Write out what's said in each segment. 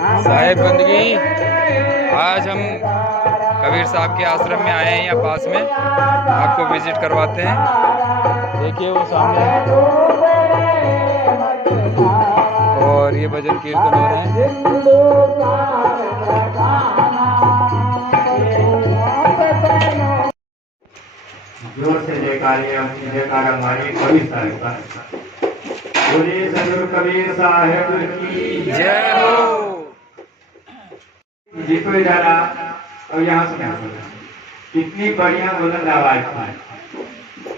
साहेब बंदगी। आज हम कबीर साहब के आश्रम में आए हैं, यहाँ पास में आपको विजिट करवाते हैं। देखिए वो सामने और ये भजन कीर्तन हो रहे हैं। जोर से जयकारा मारिए कबीर साहब का। बोलिए सदगुरु कबीर साहब की जय हो। जीतो इधर और यहाँ से क्या बोला, कितनी बढ़िया बुलंद आवाज थी।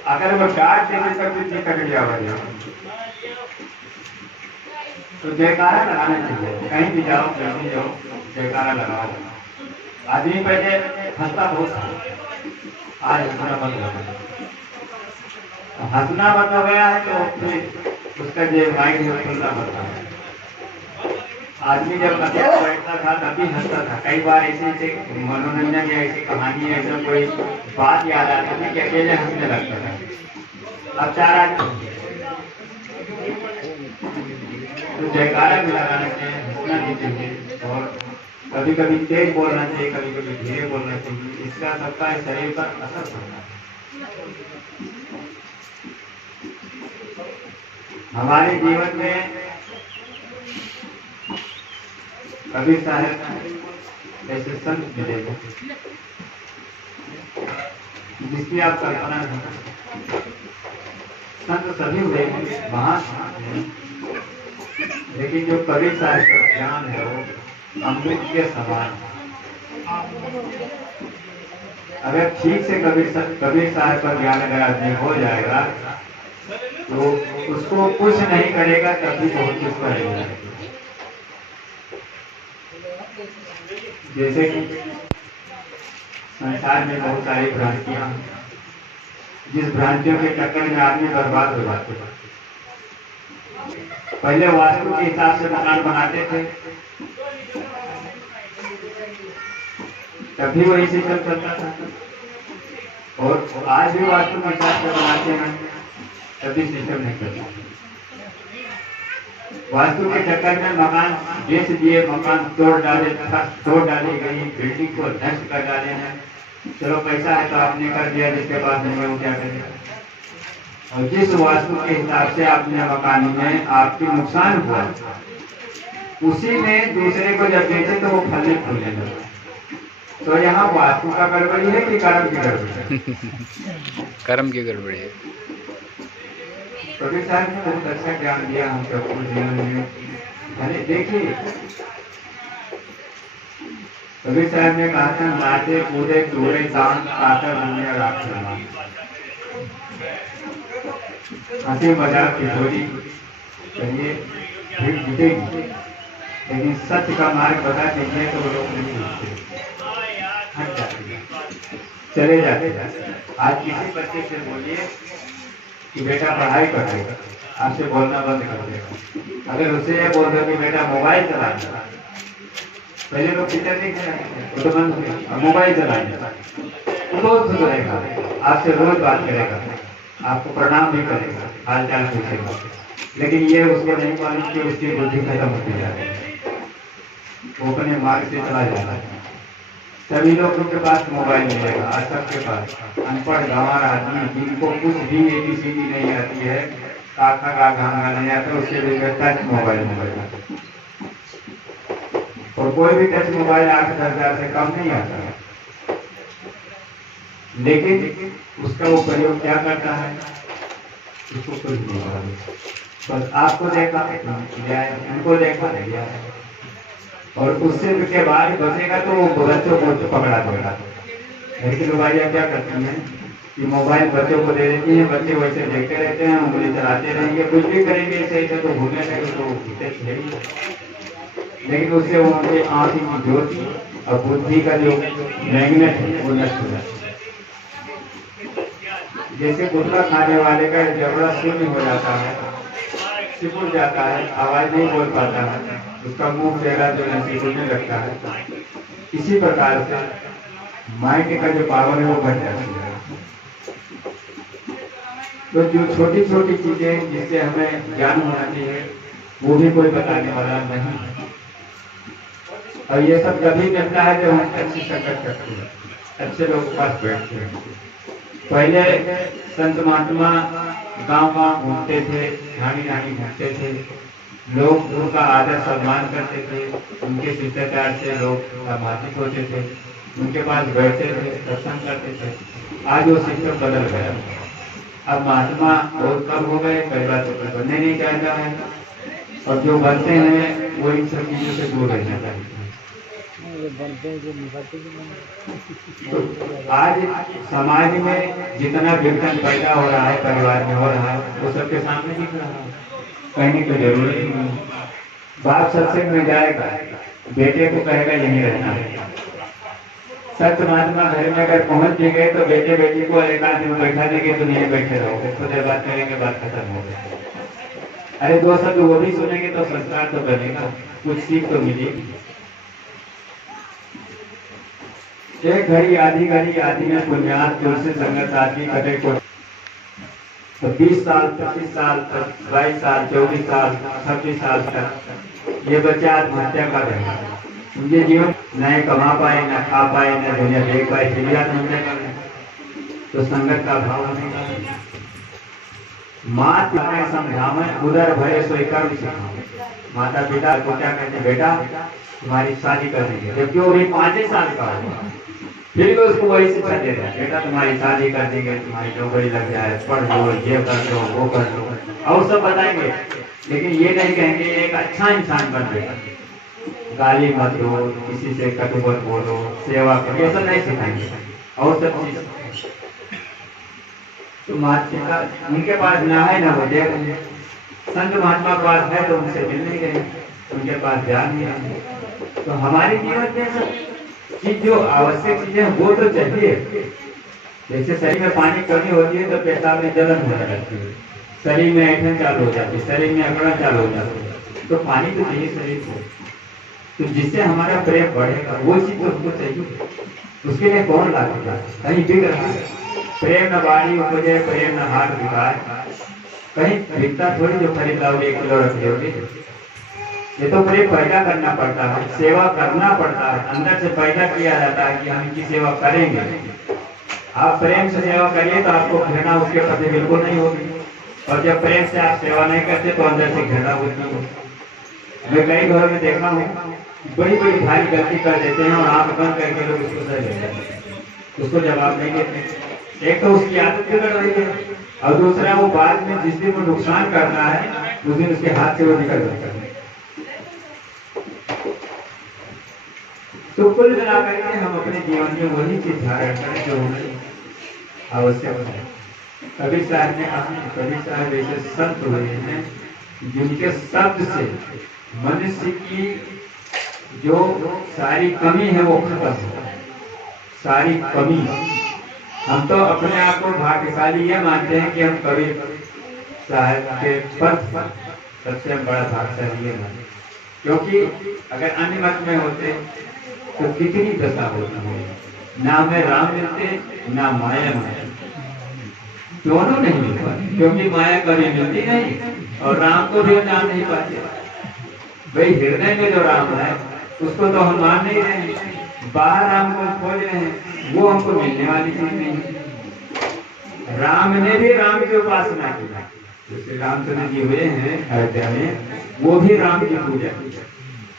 अगर वो डांट देते तब कितनी तगड़ी आवाज है। तो जयकारा लगाना चाहिए, कहीं भी जाओ कहीं भी जाओ जयकारा लगाओ। आदमी पहले हंसता बहुत, आज हंसना बंद हो गया। हंसना बंद हो गया है तो फिर उसका जो माइंड है खुलना पड़ता है। आदमी जब अकेला बैठता था तभी हंसता था। कई बार ऐसे मनोरंजन या ऐसी कहानी ऐसा कोई बात याद आती थी कि अकेले हंसने लगता था। अब चार आदमी तो जयकारा भी लगाना चाहिए, हंसना भी चाहिए और कभी कभी तेज बोलना चाहिए, कभी कभी धीरे बोलना चाहिए। इसका सबका शरीर पर असर पड़ता है। हमारे जीवन में कबीर साहब ऐसे संत मिले जिसकी आप कल्पना नहीं। संत सभी हुए महान, लेकिन जो कबीर साहब का ज्ञान है वो अमृत के समान। अगर ठीक से कबीर साहब का ज्ञान अगर आदमी हो जाएगा तो उसको कुछ नहीं करेगा तभी बहुत कुछ करेगा। जैसे कि संसार में बहुत सारी भ्रांतियां, जिस भ्रांतियों के चक्कर में आदमी बर्बाद हो जाते हैं। पहले वास्तु के हिसाब से मकान बनाते थे, तभी वही सिस्टम चलता था और आज भी वास्तु के हिसाब से बनाते हैं तभी सिस्टम नहीं चलता। वास्तु के चक्कर में मकान बेच दिए, मकान तोड़ डाली गई, बिल्डिंग को नष्ट कर डाले हैं। चलो पैसा है तो आपने कर दिया, जिसके पास नहीं है वो क्या करेगा। और जिस वास्तु के हिसाब से आपने मकान में आपकी नुकसान हुआ, उसी में दूसरे को जब बेचे तो वो फलने फूलने लगा। तो यहाँ वास्तु का गड़बड़ी है कि कर्म की गड़बड़ी है? कर्म की गड़बड़ी है। कबीर साहब ने बहुत अच्छा ज्ञान दिया हमको अपने जीवन में। अरे देखिए कबीर साहब ने कहा था, नाचे कूदे तोड़े दान आकर दुनिया राखना। हंसी मजाक की जोड़ी करिए फिर जीतेगी, लेकिन सत्य का मार्ग बता दीजिए तो लोग नहीं जीतते, हट जाते, चले जाते। आज किसी बच्चे से बोलिए कि बेटा पढ़ाई करेगा, आपसे बोलना बंद कर देगा। अगर उससे ये बोल दो कि बेटा मोबाइल चलाना, पहले लोग पिक्चर नहीं खेला तो बंद, मोबाइल चलाना, रोज सुधरेगा, आपसे रोज बात करेगा, आपको प्रणाम भी करेगा, हाल चाल पूछेगा। लेकिन ये उसको नहीं मालूम कि उसकी बुद्धि खत्म होती जा रही है, वो अपने मार्ग से चला जाता है। सभी लोगों के पास मोबाइल मिलेगा, आज सबके पास। अनपढ़ गंवार आदमी जिनको कुछ भी ABCD नहीं आती है, काका का गाना नहीं आता, उसके लिए टच मोबाइल मिलेगा। और कोई भी टच मोबाइल 8-10 हजार से कम नहीं आता है, लेकिन उसका वो प्रयोग क्या करता है उसको कुछ नहीं मालूम। बस आपको देखा उनको देखा दिया है और उससे के बाद बचेगा तो वो बच्चों को पकड़ा देगा। लेकिन लोबाइयाँ क्या करती हैं कि मोबाइल बच्चों को दे देती हैं, बच्चे वैसे देखते रहते हैं, उंगली चलाते रहेंगे, कुछ भी करेंगे ऐसे ऐसे तो भूलने लगे तो भूलते। लेकिन उससे उनके आँख की ज्योति और बुद्धि का जो मैग्नेट है वो नष्ट हो जाता है। जैसे गुटखा खाने वाले का जबड़ा शून्य हो जाता है, सिकुड़ जाता है, आवाज नहीं बोल पाता है, उसका मुंह चेहरा जो है सिकुड़ने लगता है। इसी प्रकार से माइंड का जो पावर है वो बढ़ जाती है। तो जो छोटी छोटी चीजें जिससे हमें ज्ञान होना चाहिए वो भी कोई बताने वाला नहीं है। और ये सब कभी मिलता है जब हम अच्छी संगत करते हैं, अच्छे लोगों के पास बैठते हैं। पहले संत महात्मा गांव घूमते थे, ढाणी ढाणी घूमते थे, लोग उनका आदर सम्मान करते थे, उनके शिष्टाचार से लोग सम्मानित होते थे, उनके पास बैठते थे, सत्संग करते थे। आज वो सिस्टम बदल गया। अब महात्मा बहुत कम हो गए, कई बार तो बनने नहीं चाहता है, और जो बनते हैं वो इन सब चीजों से दूर रहना चाहिए। तो आज समाज में जितना विघटन पैदा हो रहा है, परिवार में हो रहा है, वो सबके सामने दिख रहा है, कहने की जरूरत नहीं है। बाप सत्संग में जाएगा, बेटे को कहेगा यहीं रहना है। सत्य महात्मा घर में अगर पहुंच भी गए तो बेटे बेटी को एकांत में बैठा देंगे तो नहीं बैठे रहोगे, तो देर बात करेंगे, बात खत्म हो गई। अरे दो शब्द वो भी सुनेंगे तो संस्कार तो बनेगा, कुछ सीख तो मिलेगी। एक घड़ी आधी में पुण्यात तुलसी संगत आदमी कटे को तो 20 साल 25 साल 22 साल 24 साल 26 साल तक ये बच्चे आत्महत्या कर रहे हैं। उनके जीवन न कमा पाए, न खा पाए, न दुनिया देख पाए, फिर आत्महत्या कर रहे हैं। तो संगत का भाव नहीं। मात समझावे उधर भरे सोई कर्म सिखाओ। माता पिता को क्या कहते, बेटा तुम्हारी शादी कर देंगे, जबकि वो भी 5 साल का होगा, फिर भी उसको वही शिक्षा दे रहे हैं, बेटा तुम्हारी शादी कर देंगे, तुम्हारी नौकरी लग जाए, पढ़ लो, ये कर लो, वो कर लो, और सब बताएंगे, लेकिन ये नहीं कहेंगे एक अच्छा इंसान बन बेटा, गाली मत दो, किसी से कटु मत बोलो, सेवा करो, ये सब नहीं सिखाएंगे, और सब चीज। तो माता पिता उनके पास ना है ना वो दे रहे हैं, संत महात्मा के पास है तो उनसे मिल नहीं रहे, उनके पास जान नहीं रहे। तो हमारे जीवन में सब चीज जो आवश्यक चीजें वो तो चाहिए। जैसे शरीर में पानी कमी होती है तो पेशाब में जलन होने लगती है, शरीर में ऐठन चालू हो जाती है, शरीर में अकड़न चालू हो जाती है, तो पानी तो चाहिए शरीर को। तो जिससे हमारा प्रेम बढ़ेगा वो चीज तो हमको चाहिए, उसके लिए कौन लागेगा? कहीं बिक रहा है, प्रेम न बाड़ी उपजे, प्रेम न हाथ विकार, कहीं बिकता थोड़ी जो खरीद लाओगे 1 किलो रख दोगे। ये तो प्रेम पैदा करना पड़ता है, सेवा करना पड़ता है, अंदर से पैदा किया जाता है कि हम इनकी सेवा करेंगे। आप प्रेम से सेवा करिए तो आपको घृणा उसके प्रति बिल्कुल नहीं होगी, और जब प्रेम से आप सेवा नहीं करते तो अंदर से घृणा होती है। मैं कई घरों में देखा हूँ, बड़ी बड़ी भारी गलती कर देते हैं और आंख बंद करके लोग उसको सह लेते हैं, उसको जवाब नहीं देते। एक तो उसकी आदत बिगड़ रही है, और दूसरा वो बाद में जिस दिन वो नुकसान करना है उस दिन उसके हाथ से वो निकल जाता है। तो कुल मिलाकर के हम अपने जीवन में वही चीज धारण करें जो हमें आवश्यक है। कबीर साहब ने कहा, कबीर साहब ऐसे संत हुए हैं जिनके शब्द से मनुष्य की जो सारी कमी है वो खत्म हो, सारी कमी। हम तो अपने आप को भाग्यशाली ये मानते हैं कि हम कबीर साहब के पद पर सबसे बड़ा भाग्यशाली ये मानते, क्योंकि अगर अन्य मत में होते तो कितनी दशा होती है, ना हमें राम मिलते ना माया मिलती, दोनों नहीं मिल पाते, क्योंकि माया कभी मिलती नहीं और राम को भी जान नहीं पाते। भाई हृदय में जो राम है उसको तो हम मान नहीं रहे हैं, बाहर राम को खोज रहे हैं, वो हमको मिलने वाली चीज नहीं। राम ने भी राम की उपासना की, जैसे रामचंद्र जी हुए हैं अयोध्या में, वो भी राम की पूजा की।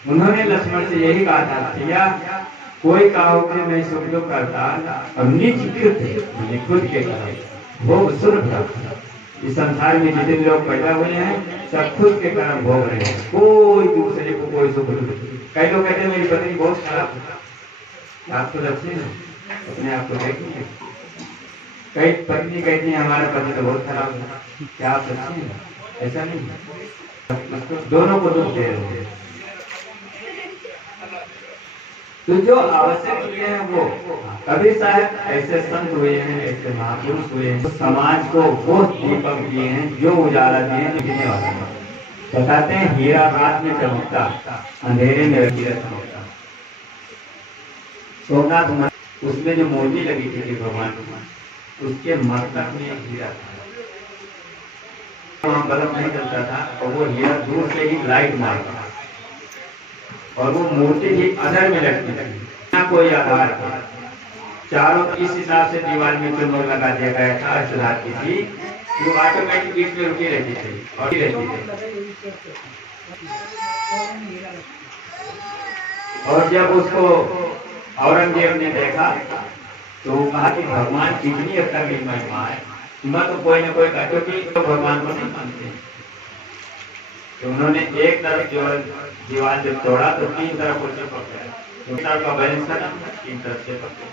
उन्होंने लक्ष्मण से यही कहा था, भैया कोई कहो कि मैं सुख दुख करता और निज कृत खुद के भोग सुर प्राप्त। इस संसार में जितने लोग पैदा हुए हैं सब खुद के कर्म भोग रहे हैं, कोई दूसरे को कोई सुख दुख। कई लोग कहते हैं मेरी पत्नी बहुत खराब है, आप तो अच्छे हैं, अपने आप को देखिए। कई पत्नी कहती है हमारा पति तो बहुत खराब है, क्या आप अच्छे हैं? ऐसा नहीं है, दोनों को दुख दे रहे हैं। तो जो आवश्यक चीजें हैं वो कबीर साहब ऐसे संत हुए हैं, ऐसे महापुरुष हुए हैं, समाज को वो दीपक दिए हैं जो उजाला दिए हैं, जीने वाला बताते हैं। हीरा रात में चमकता, अंधेरे में हीरा चमकता। सोमनाथ उसमें जो मोती लगी थी भगवान उसके मस्तक में हीरा था, वहां बल्ब नहीं चलता था और वो हीरा दूर से ही लाइट मारता। और वो मूर्ति भी अधर में लगती थी, ना कोई आधार था। चारों इस हिसाब से दीवार में चुनौर लगा दिया गया था अष्टधार की थी, वो ऑटोमेटिक बीच में रुकी रहती थी और रहती थी। और जब उसको औरंगजेब ने देखा तो वो कहा कि भगवान कितनी हद तक महिमा है, मैं तो कोई ना कोई का, क्योंकि तो भगवान को नहीं मानते। तो उन्होंने एक तरफ जो दीवार जब तोड़ा तो तीन तरफ उससे पकड़ा, एक तरफ का बैलेंस करना, तीन तरफ से पकड़ा,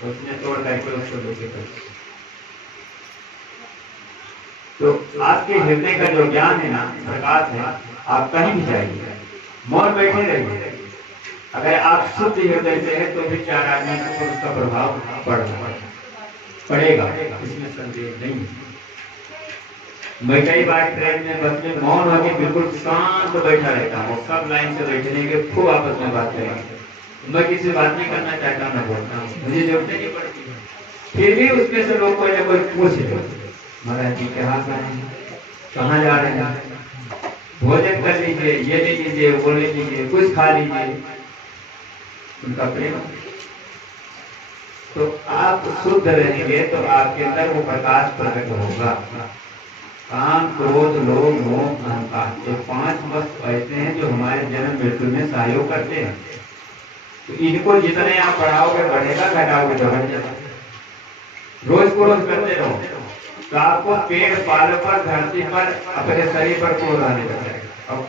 तो उसने तोड़ करके उसको लेके गया। तो आपके हृदय का जो ज्ञान है ना, प्रकाश है, आप कहीं भी जाइए, मौन बैठे रहिए, अगर आप शुद्ध हृदय से है तो भी चार आदमी को उसका प्रभाव पड़ेगा, इसमें संदेह नहीं है। मैं कई बार ट्रेन में बस में मौन होकर बिल्कुल शांत बैठा रहता हूँ, सब लाइन से बैठने के खूब आपस में बात करेंगे, मैं किसी बात नहीं करना चाहता, मैं बोलता हूँ, मुझे जरूरत नहीं पड़ती। फिर भी उसमें से लोग कोई ना कोई पूछ ले, महाराज जी क्या कर रहे हैं, कहाँ जा रहे हैं, भोजन कर लीजिए, ये ले लीजिए, वो ले लीजिए, कुछ खा लीजिए, उनका प्रेम। तो आप शुद्ध रहेंगे तो आपके अंदर वो प्रकाश प्रकट होगा। काम, क्रोध, लोभ, मोह, अहंकार, ये 5 वस्तु ऐसे हैं जो हमारे जन्म मृत्यु में सहयोग करते हैं। तो इनको जितने आप बढ़ाओगे बढ़ेगा, घटाओगे तो घट जाएगा। रोज को रोज करते रहो तो आपको पेड़ पालों पर, धरती पर, अपने शरीर पर क्रोध आने लग जाएगा। और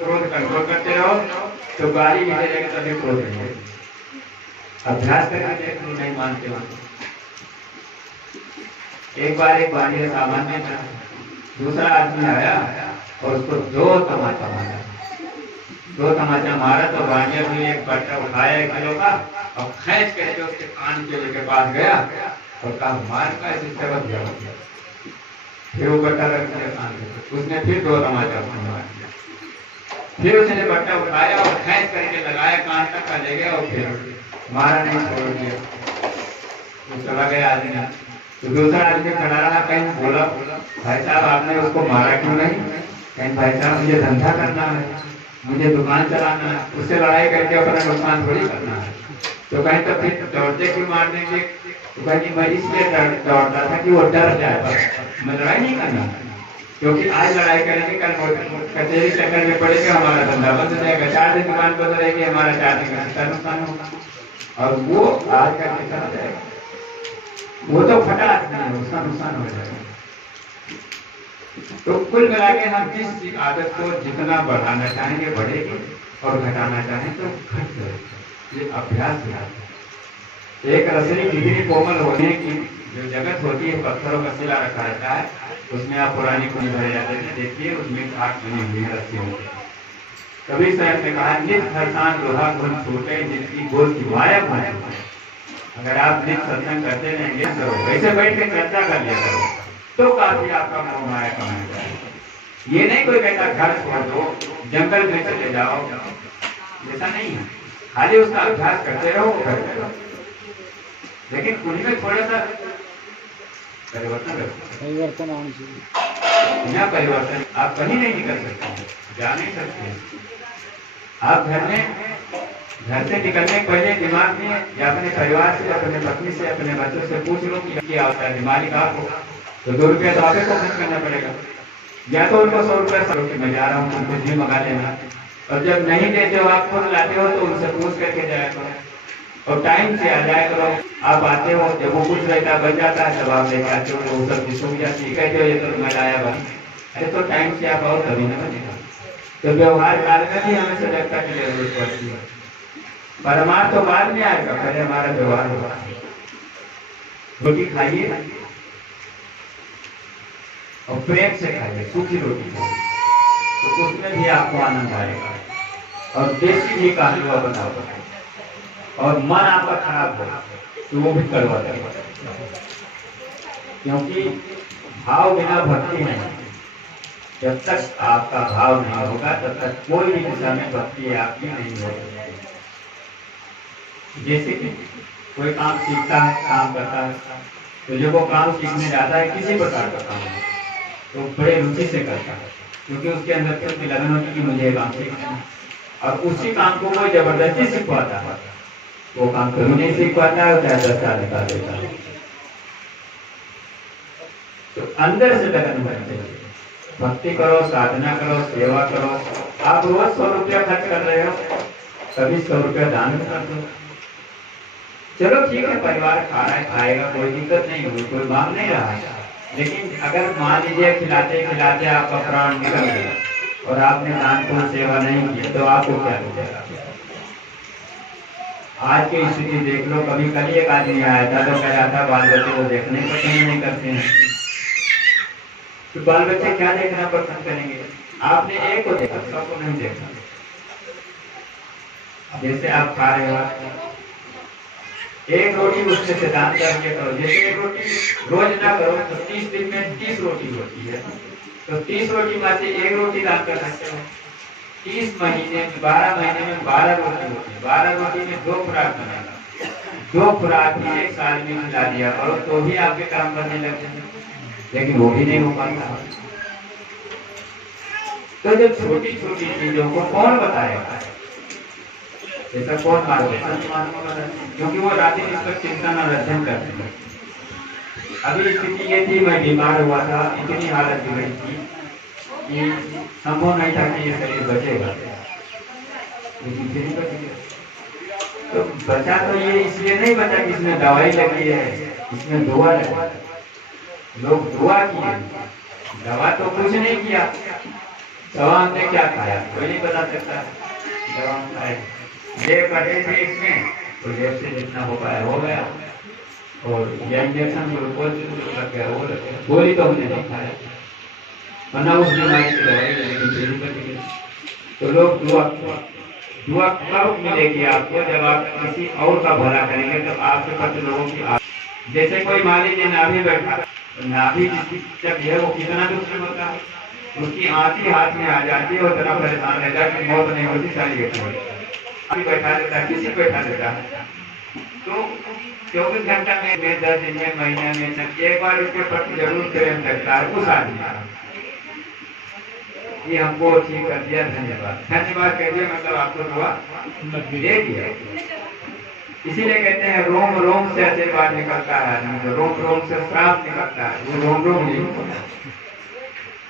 क्रोध कंट्रोल करते रहो तो गाड़ी भी चलेगी, तभी क्रोध नहीं होगी। अभ्यास करके देख लो, नहीं मानते हो। एक बार एक वाणी सामान्य था, दूसरा आदमी आया और उसको 2 तमाचा मारा। 2 तमाचा मारा तो वाणिया भी एक बट्टा उठाया 1 किलो का और खींच करके उसके कान के लेके पास गया और कहा मार का ऐसे बच गया। फिर वो बट्टा रखने कान के, उसने फिर 2 तमाचा मारा। फिर उसने बट्टा उठाया और खींच करके लगाया कान तक का, ले गया और फिर मारा नहीं, छोड़ दिया, वो चला गया आदमी। तो दूसरा आदमी खड़ा रहा, कहीं बोला भाई साहब आपने उसको मारा क्यों नहीं, कहीं भाई साहब मुझे धंधा करना है, मुझे दुकान चलाना है, उससे लड़ाई करके अपना नुकसान थोड़ी करना है। तो कहीं तो फिर दौड़ते क्यों मार देंगे, तो कहीं मैं इसलिए दौड़ता था कि वो डर जाए, मैं लड़ाई नहीं करना, क्योंकि आज लड़ाई करेंगे कल कचहरी चक्कर में पड़ेगा, हमारा धंधा बंद हो जाएगा, 4 दिन दुकान बंद रहेगी, हमारा 4 दिन का नुकसान होगा। और वो आज का चला जाएगा, वो तो फटा आदमी है, उसका नुकसान हो जाएगा। तो कुल मिला के हम जिस आदत को जितना बढ़ाना चाहेंगे बढ़ेगी और घटाना चाहें तो घट जाएगी। ये अभ्यास है। एक रसली डिग्री कोमल होने की जो जगत होती है, पत्थरों का सिला रखा रहता है, उसमें आप पुरानी कुंडी भरे जाते थे, देखिए उसमें आग बनी हुई है रस्सियों की। कबीर साहब ने कहा नित हरसान लोहा गुण छूटे, जिसकी गोद की माया बने। अगर आप नित सत्संग करते रहेंगे, करो वैसे बैठ के चर्चा कर लिया करो, तो काफी आपका मोह माया कम हो जाएगा। ये नहीं कोई कहता घर छोड़ दो, जंगल में चले जाओ, ऐसा नहीं है, खाली उसका अभ्यास करते रहो, करते रहो। लेकिन कुछ में थोड़ा सा परिवर्तन आना चाहिए। बिना परिवर्तन आप कहीं नहीं कर सकते, जा नहीं सकते। आप घर से निकलने के पहले दिमाग में या अपने परिवार से, अपने पत्नी से, अपने बच्चों से पूछ लो कि क्या होता है, बीमारी का आपको तो 2 रुपया तो आपको खर्च करना पड़ेगा, या तो उनको 100 रुपया सरो कि मैं जा रहा हूँ, कुछ भी मंगा लेना। और जब नहीं देते हो, आप खुद लाते हो, तो उनसे पूछ करके जाया करो और टाइम से आ जाया करो। आप आते हो, जब वो कुछ रहता बच जाता है, तब आप लेके आते हो, वो सब सूख जाती है, कहते हो ये तो मैं लाया बस। अरे तो टाइम से आप आओ तभी ना बनेगा। तो व्यवहार काल में भी हमें सजगता की जरूरत पड़ती है। परमार्थ तो बाद में आएगा, पहले हमारा व्यवहार होगा। रोटी खाइए और प्रेम से खाइए, सूखी रोटी खाइए, तो उसमें भी आपको आनंद आएगा। और देसी घी का हलवा बनाओ और मन आपका खराब हो तो वो भी करवा देगा, क्योंकि भाव बिना भक्ति नहीं। जब तक आपका भाव नहीं होगा तब तक कोई भी दिशा में भक्ति आपकी नहीं होगी। जैसे कि कोई काम सीखता है, काम करता है, तो जब वो काम सीखने जाता है किसी प्रकार का काम है तो बड़े रुचि से करता है, क्योंकि उसके अंदर तो लगन होती कि मुझे काम सीखना है। अब उसी काम को वो जबरदस्ती सिखवाता है, वो काम कभी नहीं सीख पाता है, 10 साल निकाल देता है। तो अंदर से लगन होनी चाहिए, भक्ति करो, साधना करो, सेवा करो। आप रोज 100 रुपया खर्च कर रहे हो, कभी 100 रुपया दान कर दो। चलो ठीक है, परिवार खा रहा है, खाएगा, कोई दिक्कत नहीं होगी, कोई मांग नहीं रहा है। लेकिन अगर मान लीजिए खिलाते खिलाते आपका प्राण निकल गया और आपने दान को सेवा नहीं की, तो आपको क्या मिलेगा? आज की स्थिति देख लो। कभी कल एक आदमी आया था तो कह रहा था बाल बच्चे को देखने पसंद नहीं करते हैं। तो बाल बच्चे क्या देखना पसंद करेंगे? आपने एक को देखा, सबको नहीं देखा। जैसे आप खा रहे हो, एक रोटी उसमें से दान करके करो। जैसे एक रोटी रोज ना करो तो 30 दिन में 30 रोटी होती है, तो 30 रोटी में से एक रोटी दान कर सकते हो। 30 महीने में 12 महीने में 12 रोटी होती है। 12 रोटी में 2 खुराक बनेगा। 2 खुराक भी 1 साल में खिला दिया करो तो भी आपके काम करने लग जाएंगे, लेकिन वो भी नहीं हो पाता। तो जब छोटी छोटी चीजों को कौन बताएगा? ऐसा कौन मार्ग? क्योंकि वो रात दिन इस पर चिंतन और अध्ययन करते हैं। अभी स्थिति ये थी, मैं बीमार हुआ था, इतनी हालत बिगड़ी थी कि संभव नहीं था कि ये शरीर बचेगा, लेकिन फिर भी बच गया। तो बचा तो ये इसलिए नहीं बचा कि इसमें दवाई लगी है, इसमें दुआ लगा। लोग दुआ किए, दवा तो कुछ नहीं किया। दवा हमने क्या खाया कोई नहीं बता सकता। दवा हम खाए, ये कटे थे इसमें, तो जेब से जितना हो पाया हो गया, और यह इंजेक्शन ग्लूकोज लग गया वो लग गया। गोली तो हमने नहीं खाया, वरना उस बीमारी से दवाई लेने की जरूरत नहीं। तो लोग दुआ कब मिलेगी आपको? जब आप किसी और का भला करेंगे, तो आपके पास लोगों की जैसे कोई मान लीजिए नाभि बैठा, नाभि जब है वो कितना दुख से होता है, उसकी आंखें हाथ में आ जाती है और इतना परेशान रहता है कि मौत नहीं होती, सारी अभी बैठा देता है, किसी बैठा देता है। तो 24 घंटा में 10 दिन में, महीने में एक बार उसके प्रति जरूर प्रेम करता है उस आदमी। ये हमको ठीक कर दिया, धन्यवाद। धन्यवाद कह दिया मतलब आपको दुआ दे दिया। इसीलिए कहते हैं रोम रोम से आशीर्वाद निकलता है, रोम रोम से श्राप निकलता है। वो रोम रोम नहीं होता।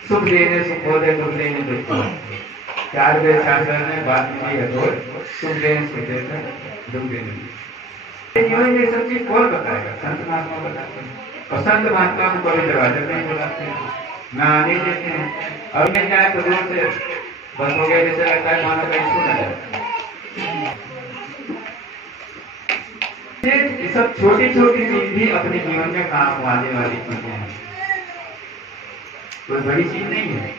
सुख देने सुख हो दे, दुख देने दुख हो। 4 वेद शास्त्र में बात की है, तो सुख देने सुख देते, दुख देने। ये सब चीज कौन बताएगा? संत महात्मा बताते हैं, और संत महात्मा को कभी दरवाजे नहीं बुलाते हैं, ना आने देते हैं। और मिल जाए तो दूर से बस हो गया, जैसे लगता है मानो कहीं सुना जाए। ये सब छोटी छोटी चीज भी अपने जीवन में काम आने वाली चीजें हैं, कोई बड़ी चीज नहीं है।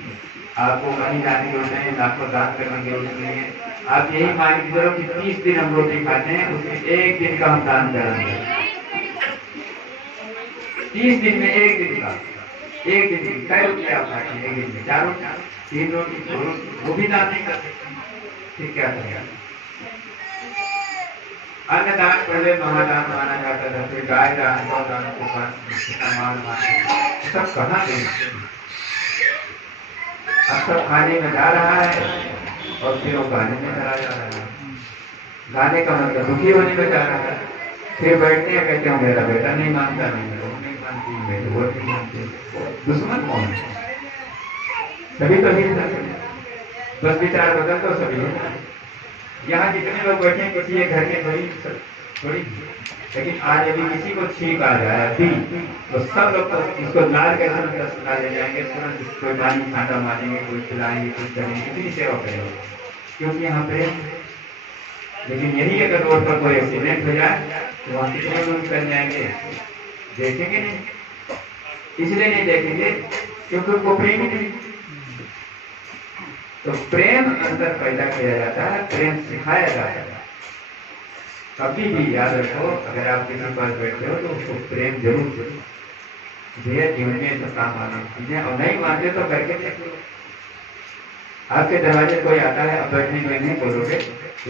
आपको कहीं जाने की जरूरत नहीं है, आपको दान करने की जरूरत नहीं है। आप यही मान के चलो कि 30 दिन हम रोटी खाते हैं, उसमें 1 दिन का हम दान करेंगे। 30 दिन में 1 दिन का, 1 दिन कई रोटी आप खाते हैं? 1 दिन में 4 रोटी, 3 रोटी, 2 रोटी, वो भी दान नहीं कर सकते। फिर क्या करेगा? अन्नदान पहले महादान माना जाता था, फिर गाय दान, गौदान के बाद सब कहाँ देंगे? अब सब खाने में जा रहा है और फिर वो गाने में चला जा रहा है। गाने का मतलब दुखी होने में जा रहा है। फिर बैठते हैं, कहते हैं मेरा बेटा नहीं मानता, नहीं वो नहीं मानती, मेरे वो नहीं मानते। दुश्मन कौन है? सभी तो नहीं, बस विचार बदल तो सभी है। यहाँ जितने लोग बैठे हैं, किसी एक घर के थोड़ी, लेकिन आज यदि किसी को छींक आ जाए अभी, तो सब लोग तो उसको लाल के साथ अस्पताल ले जाएंगे, तुरंत कोई पानी छांटा मारेंगे, कोई खिलाएंगे, कुछ करेंगे, कितनी सेवा करेंगे, क्योंकि यहाँ पे। लेकिन यही अगर रोड पर कोई एक्सीडेंट हो जाए तो वहाँ कितने लोग कर जाएंगे? देखेंगे नहीं। इसलिए नहीं देखेंगे क्योंकि उनको प्रेम ही नहीं। तो प्रेम अंदर पैदा किया जाता है, प्रेम सिखाया जाता है। कभी भी याद रखो, अगर आप किसी के पास बैठे हो तो उसको प्रेम जरूर करो। जीवन में तो काम आना चीजें, और नहीं मानते तो करके देखो। आपके दरवाजे कोई आता है, अब बैठने में नहीं बोलोगे,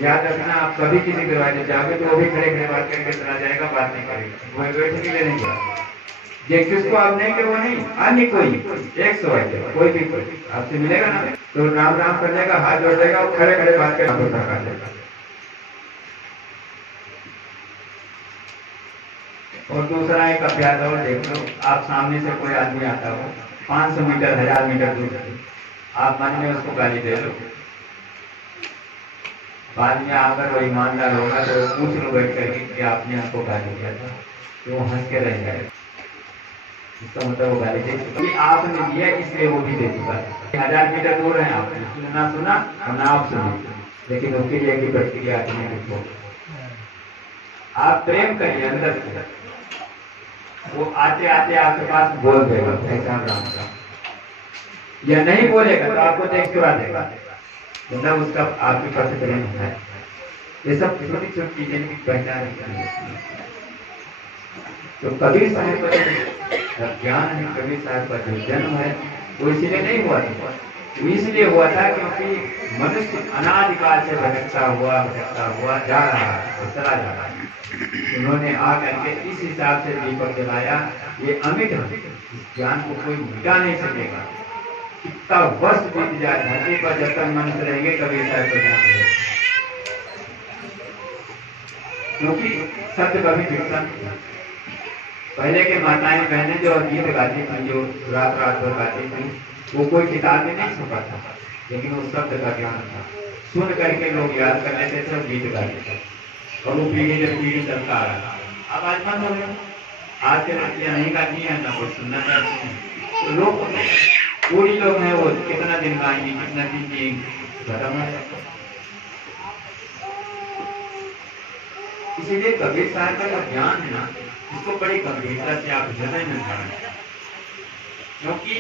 याद रखना आप कभी किसी दरवाजे जाओगे तो वो भी खड़े खड़े बात करके चला जाएगा, बात नहीं करेगा, वो बैठने के लिए नहीं जाएगा। जिसको आप नहीं कि वो नहीं, अन्य कोई 100 कोई भी कोई आपसे मिलेगा ना, तो राम राम कर देगा, हाथ जोड़ देगा, और खड़े खड़े बात के हाथों कर देगा। और दूसरा एक अभ्यास और देख लो, आप सामने से कोई आदमी आता हो 500 मीटर 1000 मीटर दूर से, आप मन में उसको गाली दे लो, बाद में आकर वो ईमानदार होगा तो पूछ लो बैठ कर कि आपने हमको गाली दिया था, तो वो हंस के रह जाएगा। इसका मतलब वो गाली दे चुका, आपने दिया इसलिए वो भी दे चुका है। 1000 मीटर दूर है, आपने ना सुना और ना आप सुने, लेकिन उसके लिए की प्रतिक्रिया आपने, आप प्रेम करिए अंदर से, वो आते आते आपके पास बोल देगा ऐसा राम का, या नहीं बोलेगा तो आपको देख चुरा देगा, मतलब उसका आपके पास प्रेम है। ये सब छोटी छोटी चीजें की पहचान है। तो कबीर साहब का ज्ञान है, कबीर साहब का जो जन्म है वो इसलिए नहीं हुआ था, वो इसलिए हुआ था क्योंकि मनुष्य अनादिकाल से भटकता हुआ जा रहा है और चला जा रहा है। उन्होंने आकर के इस हिसाब से दीपक जलाया, ये अमिट है, इस ज्ञान को कोई मिटा नहीं सकेगा। कितना वर्ष बीत जाए धरती पर, जब तक मनुष्य रहेंगे कबीर साहब को ज्ञान है, क्योंकि सत्य कभी विकसन। पहले के माताएं बहनें जो गीत गाती थी, जो रात रात भर गाती थी, वो कोई किताब में नहीं छुपा था, लेकिन वो शब्द का ज्ञान था, सुन करके लोग याद कर लेते थे और गीत गाते थे, और वो पीढ़ी जब पीढ़ी चलता आ रहा था। अब आज बंद हो गया, आज के लड़कियां नहीं गाती हैं, ना कुछ सुनना चाहती हैं, तो लोग पूरी लोग हैं वो कितना दिन गाएंगे, कितना दिन जिएंगे, खत्म हो जाता। इसीलिए कबीर साहब का जो ज्ञान है ना, इसको बड़ी गंभीरता से आप हृदय में धारण, क्योंकि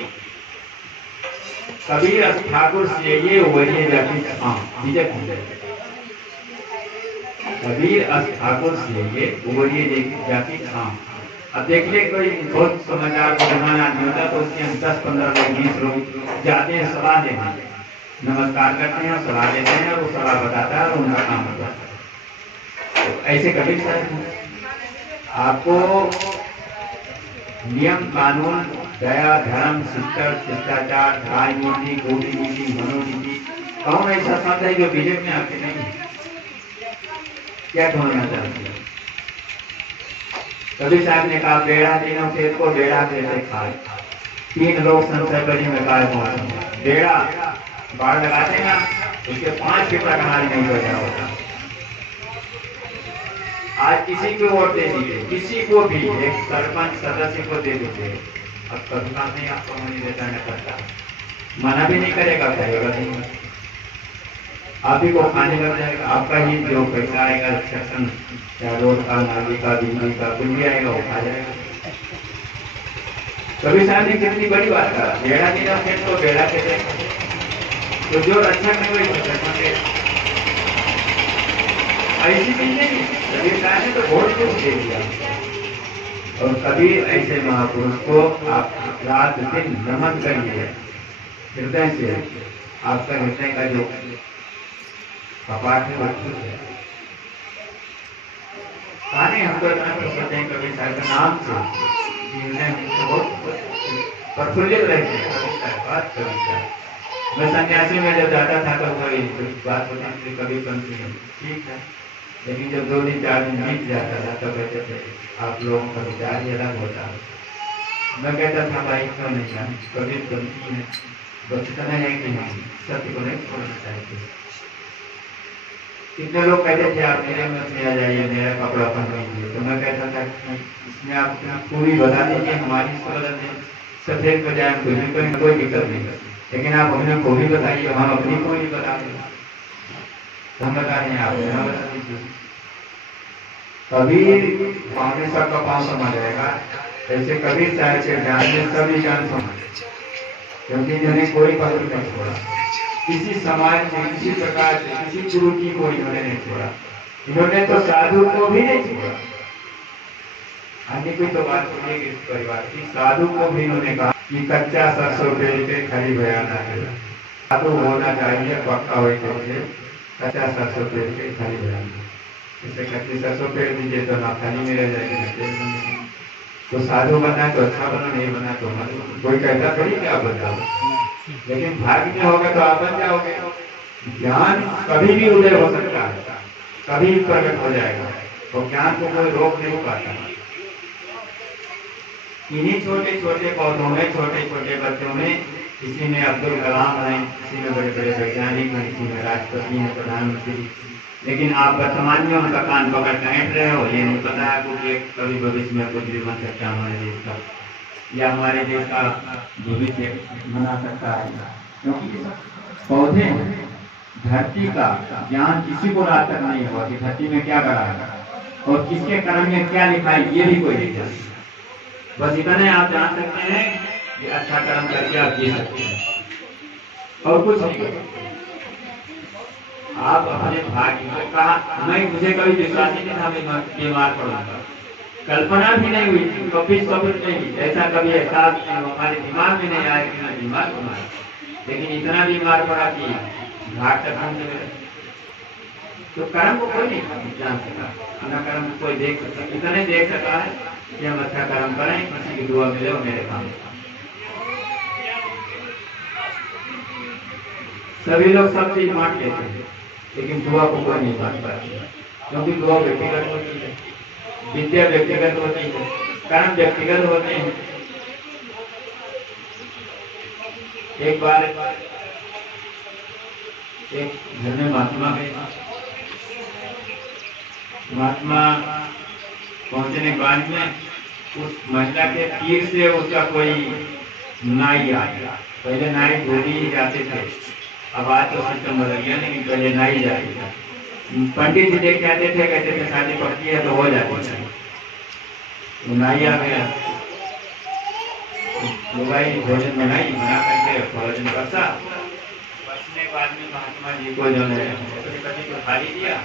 कबीर ठाकुर से ये वही जाति कबीर ठाकुर से ये वही जाति धाम। अब देखिए कोई बहुत समझदार बुद्धिमान आदमी होता तो उसके 10-15 लोग 20 लोग जाते हैं सलाह देने, नमस्कार करते हैं, सलाह देते हैं, और वो सलाह बताता है और उनका काम होता है। तो ऐसे कबीर साहब आपको नियम कानून, दया धर्म, शिष्टाचार, राजनीति, गोटी नीति, मनोनीति, कौन ऐसा संत है जो बीजेपी में आपके नहीं? क्या ढूंढना चाहते हैं? कबीर साहब ने कहा बेड़ा तीनों खेत को बेड़ा कैसे खाए, 3 लोग संशय बड़ी में काय पहुंचे। बेड़ा बाढ़ लगाते ना, उसके 5 फीट का कनाल नहीं बचा होता। आज किसी को वोट दे दीजिए, किसी को भी, एक सरपंच सदस्य को दे दीजिए, अब कभी काम नहीं आपको होने देता न करता, मना भी नहीं करेगा, करेगा नहीं, आप ही को खाने लग जाएगा, आपका ही जो पैसा आएगा सेक्शन, या रोड का, नाली का, बिजली का, कुछ भी आएगा वो खा जाएगा। कबीर साहब ने कितनी बड़ी बात कहा, बेड़ा गिरा खेत तो बेड़ा के, तो जो रक्षक है वही रक्षक, ऐसी चीज नहीं। कबीर साहब ने तो बहुत कुछ दे दिया, और कबीर ऐसे महापुरुष को आप रात दिन नमन करिए हृदय से, आपका हृदय का जो कपाट है वो खुल जाए। खाने हमको इतना पसंद है कबीर साहब का नाम से, बहुत प्रफुल्लित रहते हैं। मैं सन्यासी में जब जाता था तो कोई बात होती थी, कभी पंथी ठीक है, लेकिन जब 2 दिन 4 दिन बीत जाता था तो कहते थे आप लोगों का विचार ही अलग होता है। मैं कहता था भाई क्यों नहीं जान, कभी पंथी है, बचपन है कि नहीं, सत्य को नहीं छोड़ना चाहिए। कितने लोग कहते थे आप मेरे मत में आ जाइए, मेरा कपड़ा पहनाइए, तो मैं कहता था इसमें आप पूरी बता दीजिए, हमारी सूरत है सफेद बजाय कोई दिक्कत नहीं, लेकिन आप अपने को भी बताइए, हम अपनी को ही बता दें, हम बता रहे हैं आप यहाँ बता दीजिए। कबीर पाने सबका पाँव समझ जाएगा, ऐसे कबीर साहब के ज्ञान में सभी ज्ञान समझ, क्योंकि इन्होंने कोई पकड़ नहीं छोड़ा, किसी समाज में किसी प्रकार से किसी गुरु को इन्होंने नहीं छोड़ा, इन्होंने तो साधु को भी नहीं छोड़ा। अन्य कोई तो बात सुनिए इस परिवार की, साधु को भी इन्होंने कहा कि कच्चा सरसों पेड़ पे खरी बयाना है, साधु होना चाहिए पक्का हो, कच्चा सरसों पेड़ पे खरी बयाना, इसे कच्ची सरसों पेड़ दीजिए तो ना खाली में रह जाएगी, तो साधु बना तो अच्छा बना, नहीं बना तो कोई कहता थोड़ी क्या बताओ। लेकिन भाग्य में होगा तो आप बन जाओगे। ज्ञान कभी भी उदय हो सकता है, कभी भी प्रकट हो जाएगा, और ज्ञान को कोई रोक नहीं पाता। इन्हीं छोटे छोटे पौधों में, छोटे छोटे बच्चों में, किसी में अब्दुल कलाम है, किसी में बड़े बड़े वैज्ञानिक हैं, किसी में राष्ट्रपति हैं, प्रधानमंत्री। लेकिन आप वर्तमान में उनका कान पकड़ कर ऐंठ रहे हो, ये नहीं पता आपको कि कभी भविष्य में कुछ भी बन सकता है हमारे देश का, या हमारे देश का भविष्य बना सकता है। क्योंकि पौधे, धरती का ज्ञान किसी को रात तक नहीं हुआ कि धरती में क्या करा है और किसके कर्म में क्या लिखा है, ये भी कोई नहीं जानता। बस इतना आप जान सकते हैं कि अच्छा कर्म करके आप जी सकते हैं, और कुछ नहीं। आप अपने भाग्य में कहा, मुझे कभी विश्वास ही नहीं था मैं बीमार पड़ूंगा, कल्पना भी नहीं हुई थी, कभी स्वप्न नहीं, ऐसा कभी एहसास नहीं, हमारे दिमाग में नहीं आया कि मैं बीमार पड़ा। लेकिन इतना बीमार पड़ा कि घाट तक हम तो कर्म को कोई नहीं जान सका, अपना कर्म कोई देख सका, इतने देख सका है कि हम अच्छा कर्म करें, किसी की दुआ मिले और मेरे काम। सभी लोग सब चीज बांट लेते हैं, लेकिन दुआ को कोई नहीं बांट पाता, क्योंकि दुआ व्यक्तिगत होती है, विद्या व्यक्तिगत होती है, कर्म व्यक्तिगत होते हैं। एक बार एक घर में महात्मा गए, महात्मा पहुंचने के बाद में उस महिला के तीर से उसका कोई नाई आ गया। पहले नाई धोबी ही जाते थे, अब आज तो सिस्टम बदल गया, लेकिन पहले नाई जाते थे। पंडित जी देख जाते थे, कहते थे शादी पक्की है तो हो जाती है। नाई आ गया, भोजन बनाई, बना करके भोजन बसा, बसने के बाद में महात्मा जी को जो है कभी तो थाली दिया,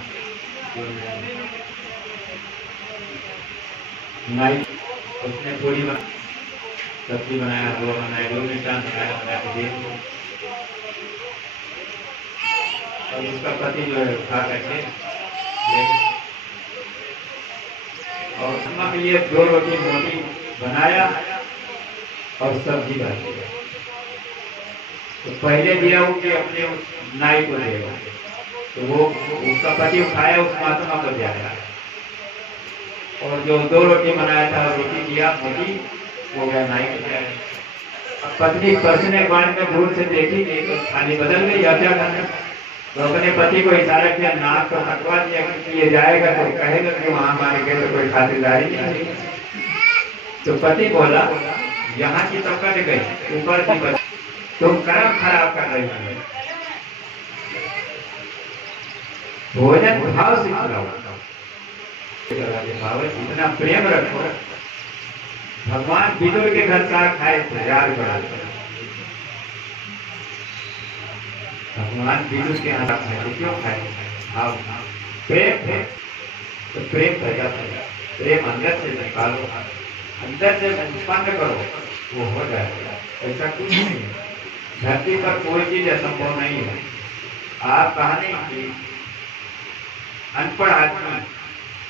नाई उसने पूरी सब्जी बनाया, वो बनाया, जो मिष्टान बना के दे, और उसका पति जो है उठा करके और अम्मा के लिए 2 रोटी मोटी बनाया और सब्जी बना दिया। तो पहले दिया वो कि अपने उस नाई को देगा, तो वो उसका पति उठाया, उस महात्मा को दिया, और जो 2 रोटी बनाया था रोटी दिया मोटी, वो गया नाई को दिया। अब पत्नी परसने के बाद में दूर से देखी कि तो थाली बदल गई, अब क्या करना, तो अपने पति को इशारा किया, नाक को हटवा दिया कि ये जाएगा तो कहेगा कि वहां हमारे गए तो कोई खातिरदारी नहीं। तो पति बोला, यहाँ की तो कट गई, ऊपर की बच, तुम कर्म खराब कर रही हो। भोजन भाव से खिलाओ, इतना प्रेम रखो। भगवान विदुर के घर साग खाए थे, याद करा, भगवान विदुर के यहाँ खाए, क्यों खाए? भाव, प्रेम है तो प्रेम पैदा करो, प्रेम अंदर से निकालो, अंदर से उत्पन्न करो, वो हो जाएगा। ऐसा कुछ नहीं है, धरती पर कोई चीज असंभव नहीं है। आप कहा नहीं कि अनपढ़ आदमी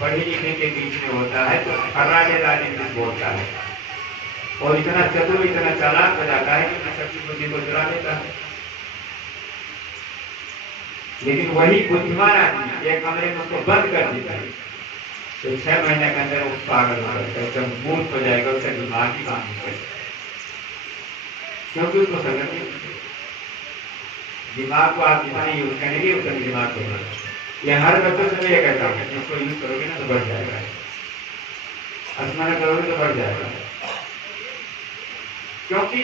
पढ़े लिखे के बीच में होता है तो खर्राटे राजनीति बोलता है, और इतना चतुर, इतना चालाक हो जाता है कि सबकी बुद्धि को चुरा लेता है। लेकिन वही बुद्धिमान आदमी एक कमरे में उसको बंद कर देता है तो 6 महीने के अंदर उस पागल हो जाएगा, एकदम मूर्ख हो जाएगा, उसका दिमाग ही काम नहीं करेगा, क्योंकि उसको समझ नहीं। दिमाग को आप जितना यूज करेंगे उतना दिमाग को बढ़ेगा। यह हर बच्चों से मैं ये कहता हूँ, इसको यूज करोगे ना तो बढ़ जाएगा, स्मरण करोगे तो बढ़ जाएगा। क्योंकि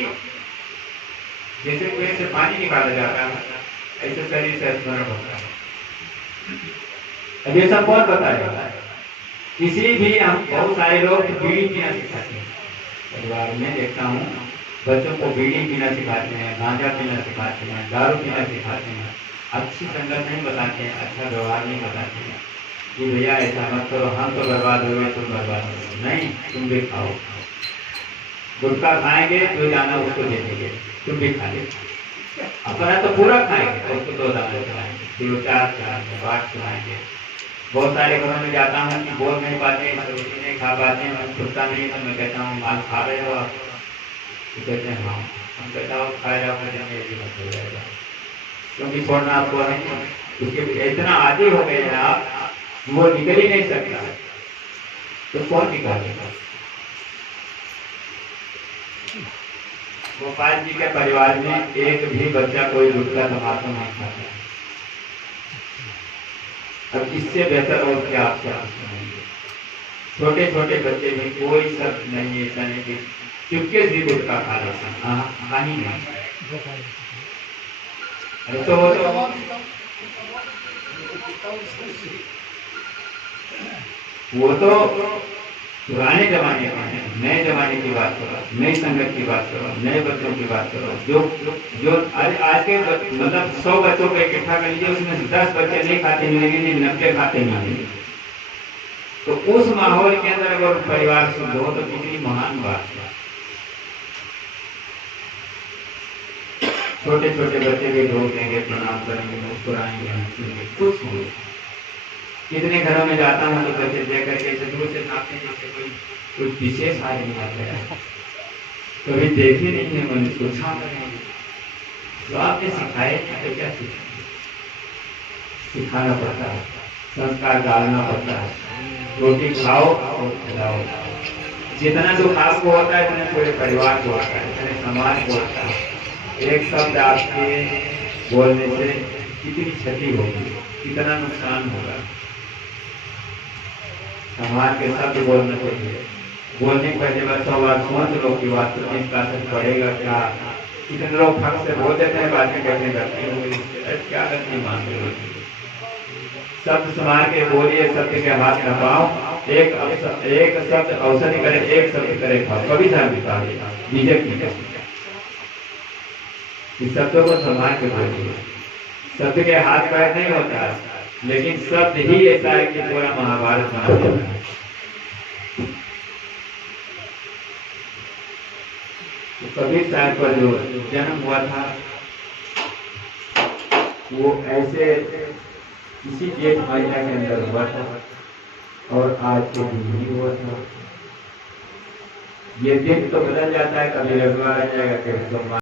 जैसे कुएं से पानी निकाला जाता है, ऐसे शरीर से स्मरण होता है। अब ये सब कौन बताएगा? किसी भी, हम बहुत सारे लोग बीड़ी पीना सिखाते हैं, परिवार में देखता हूँ बच्चों को बीड़ी पीना सिखाते हैं, गांजा पीना सिखाते हैं, दारू पीना सिखाते हैं, अच्छी संगत नहीं बताते हैं, अच्छा व्यवहार नहीं बताते हैं कि भैया ऐसा मत करो, हम तो बर्बाद हो गए, तुम बर्बाद हो गए, नहीं, तुम भी खाओ। गुटखा खाएंगे तो दाना उसको दे देंगे, तुम भी खा ले, अपना तो पूरा खाएंगे तो उसको 2 दाना खिलाएंगे, 4 खिलाएंगे, 8 खिलाएंगे। बहुत सारे घरों में जाता हूँ कि बोल नहीं पाते, रोटी नहीं खा पाते, मैं छुट्टा नहीं, तो मैं कहता हूँ माल खा रहे हो आप, तो कहते हैं हाँ, हम कहते हैं खाए जाओ कहते हैं ये मत हो जाएगा, क्योंकि छोड़ना आपको है, उसके इतना आदी हो गए हैं आप, वो निकल ही नहीं सकता, तो कौन निकालेगा? गोपाल जी के परिवार में एक भी बच्चा कोई गुटखा तम्बाकू नहीं खाता। अब इससे बेहतर और क्या आप सुनाएंगे? छोटे छोटे बच्चे में कोई सब नहीं, ऐसा नहीं कि चुपके से गुटखा खा लेता, हाँ ही नहीं। तो वो तो पुराने जमाने का है, नए जमाने की बात करो, नई संगत की बात करो, नए बच्चों की बात करो। जो आज के मतलब 100 बच्चों को इकट्ठा कर लीजिए, उसमें 10 बच्चे नहीं खाते मिलेंगे, 90 खाते मिलेंगे। तो उस माहौल के अंदर अगर परिवार शुद्ध हो तो कितनी महान बात है। छोटे छोटे बच्चे भी रोक देंगे, प्रणाम करेंगे, मुस्कुराएंगे, हंसेंगे, खुश होंगे। कितने घरों में जाता हूँ तो बच्चे देख करके दूर से नापते जैसे कोई विशेष आदमी आ गया, कभी देखे नहीं है, मैंने सोचा करेंगे। तो आपने सिखाए तो क्या सिखाए? सिखाना पड़ता है, संस्कार डालना पड़ता है। रोटी खाओ और खिलाओ, जितना दुख आपको होता है उतना पूरे परिवार को होता है, पूरे समाज को होता है। एक शब्द आपके बोलने से कितनी क्षति होगी, कितना नुकसान होगा। समाज के शब्द बोलना चाहिए, बोलने के पहले बार 100 बार सोच लो कि बात इसका असर पड़ेगा क्या। कितने लोग फक से बोल देते हैं, बातें करने करते हैं, क्या गलती मानते हो? शब्द संभाल के बोलिए, सत्य के हाथ न पाओ। एक शब्द औषधि करे, एक शब्द करे खाओ, कभी धर्म बिता देगा, झिझक नहीं करती। इस शब्दों को संभाल के बोलिए। शब्द के हाथ पैर नहीं होता है, लेकिन शब्द ही ऐसा है कि पूरा महाभारत बना देता है। तो कबीर साहब का जो जन्म हुआ था वो ऐसे इसी जेठ महीने के अंदर हुआ था और आज के दिन ही हुआ था। ये दिन तो बदल जाता है, कभी रविवार आ जाएगा, कभी सोमवार।